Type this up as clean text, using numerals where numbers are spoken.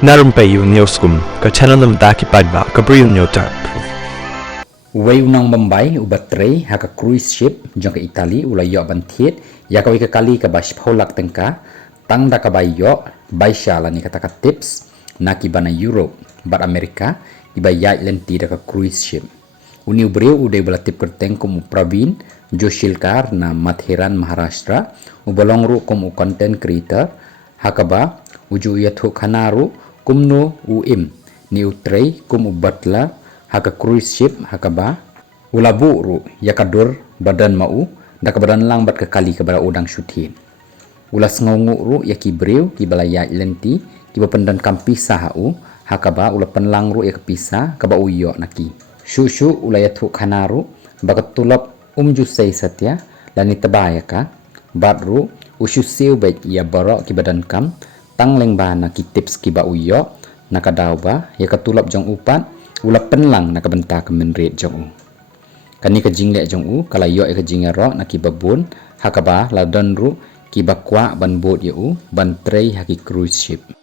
Narum payu nioskum, ka chananam daki padba, ka briu nyotarp. Way unang Bombay ubat tray haka cruise ship jong ke Italy ula yo bantiet ya ka kali ka bash pholak tengka tang da ka bay yo bay shala ni kata ka tips na ki bana Europe bar Amerika iba ya lenti da ka cruise ship uni ubreu uday bala tip kerteng kum Pravin Joshilkar na Matheran Maharashtra ubalong ru kum content creator hakaba uju yathu khanaru kumno uim ni utray kum ubatla haka cruise ship haka ba ulabu ru yakadur badan mau da badan lang bat kali ke bala udang syutin ulas ngongu ru yaki breu ki balaya lenti ki bapendan kampisa hau haka ba ula penlang ru yak pisa ka ba uyo naki shushu ulaya thu khanaru bakat tulap jusai satya lani tabaya ka bat ru ushu siu baik ya barok ki badan kam tang leng ba na ki tips ki ba uyo nakadaw ba yakatulap jong upat ula penlang nakabenta ke menrit jong u kani ka jingle jong u kalayo e ka jingero nakibabun hakaba ladan ru kibakwa ban boat yu ban tray haki cruise ship